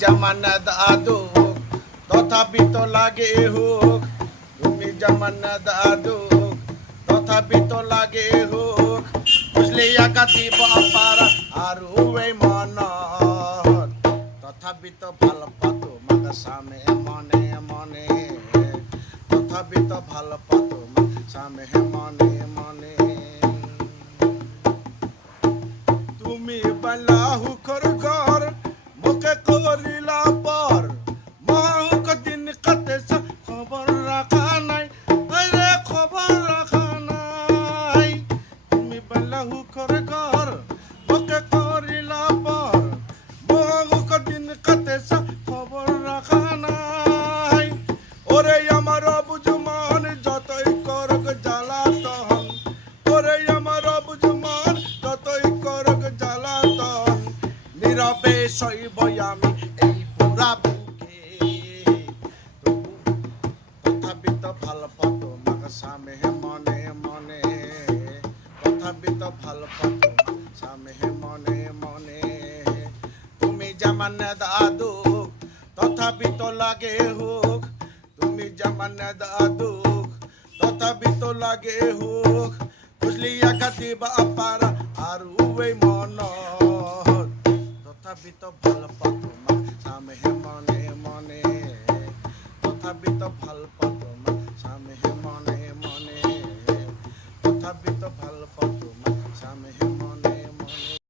যেমন দাদু তথাপি তো লাগে হোক, তুমি যেমন দাদু তথাপি তো লাগে হোক, বুঝলি একাতি বাপার আর ওই মন তথাপি তো ভালো পাতো মাকে সামে মনে মনে, তথাপি তো ভালো পাতো সামে মনে মনে। তুমি বালা হুকর ঘর মুখে করিলা পর, মহুক দিন কাতে খবর রাখা নাই, রে খবর রাখা নাই। তুমি বালা হুকর ঘর মুখে করিলা পর, মহুক দিন কাতে খবর রাখা নাই। ওরে আমার বুঝমান যতই করক জ্বালাতন, ওরে আমার বুঝমান যতই করক জ্বালাতন, নীরবে সইব আমি এই পুরা বুকে, তথাপি তো ভালো পাতো মাকে সামে মনে মনে, তথাপি তো ভালো পাতো সামে মনে মনে। তুমি যেমন দাদু তথাপি তো লাগে হোক, তুমি যেমন দাদু তথাপি তো লাগে হোক, বুঝলি একাতি বাপার আর ওই মন তথাপি তো ভালো পাতো